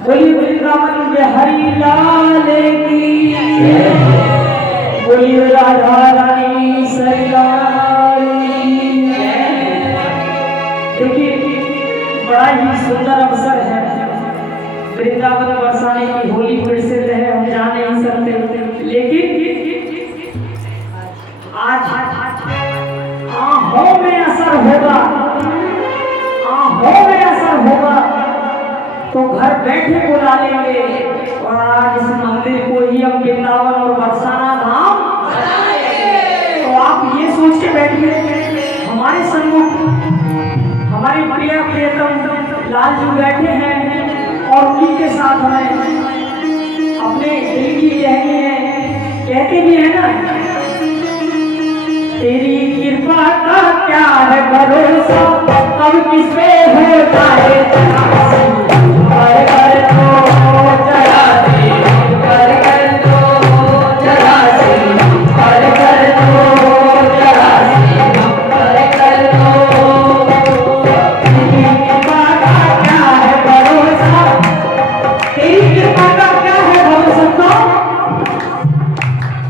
बोली वृंदावन बिहारी लाल की, बोली राधा रानी सरकार की। देखिए बड़ा ही सुंदर अवसर है, वृंदावन बरसाने की होली प्रसिद्ध है, हम जा नहीं सकते, लेकिन आज आंखों में असर होगा, आंखों में असर होगा तो घर बैठे बुला लेंगे। और आज इस मंदिर को ही हम वृंदावन और बरसाना धाम, तो आप ये सोच के बैठिए, हमारे सम्मुख हमारे प्रिय प्रियतम लाल जी बैठे हैं और उन्हीं के साथ हमें अपने दिल की कहनी है, कहते भी है ना, तेरी कृपा का क्या है भरोसा, अब किस पे होता है कर कर दो जरा सी, कर कर दो जरा सी, कर कर दो जरा सी, कर कर दो। तेरी कृपा का क्या है भरोसा, तेरी कृपा का क्या है भरोसा,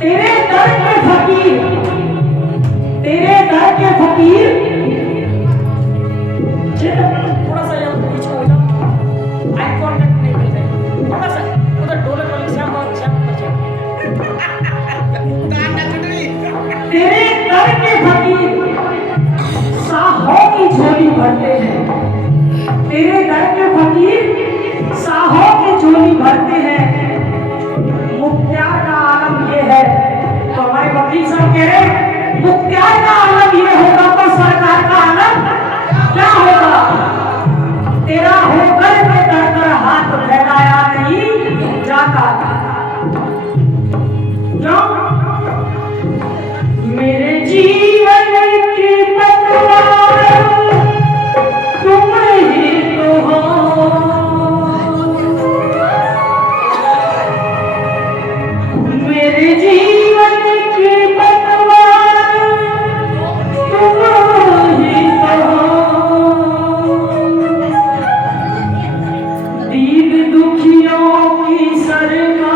तेरे दर के फकीर, तेरे दर के फकीर। थोड़ा सा यहाँ पीछे हो जाओ, आई कांटेक्ट नहीं मिल रहा, थोड़ा सा उधर ढोलक वाले श्याम तेरे दर के फकीर साहों की झोली भरते हैं, तेरे दर के फकीर साहों की झोली भरते हैं। मुख्तियार का आलम ये है, तो हमारे वकील साहब कह रहे मुख्तियार का आलम ये होगा तो सरकार का आलम क्या होगा। तेरा होकर में दर दर हाथ फैलाया नहीं जाता, क्यों? मेरे जीवन की पतवार तुम ही तो हो, मेरे जीवन की पतवार तुम ही तो हो, दीन दुखियों की सरकार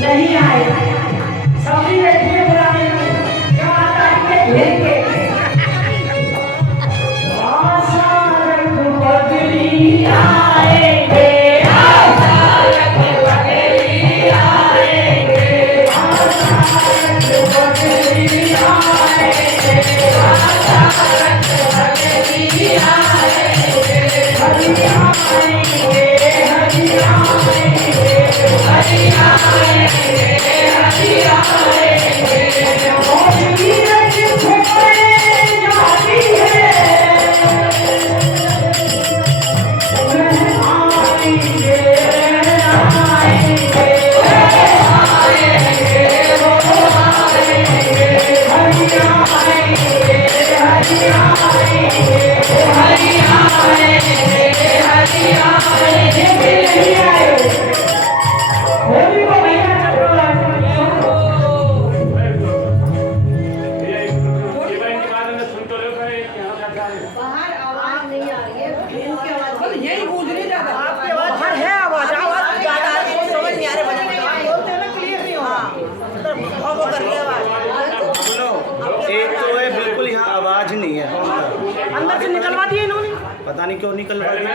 नहीं आए सभी बैठे बुलाने क्या आता है लेके आसारक बदली आएंगे आसारक बदली आएंगे आसारक बदली आएंगे आसारक बदली आएंगे हरि आएंगे हरि आएंगे हरि आएंगे हरि आएंगे और नीरज फुकरे जाती है आएंगे आएंगे आएंगे वो आएंगे हरि आएंगे हरि आएंगे हरि आएंगे हरि आएंगे नहीं आए होली को महीना चल रहा है बाहर आवाज नहीं आ रही है इनकी आवाज यही गूंज रही ज्यादा आपकी आवाज बाहर है आवाज आवाज ज्यादा आ रही है, समझ नहीं आ रही बजाने की। बोलते हैं ना क्लियर नहीं हो रहा मतलब वो कर रही है आवाज। सुनो एक तो है बिल्कुल यहाँ आवाज नहीं है अंदर से निकलवा दिए इन्होंने। पता नहीं क्यों निकल रहा है।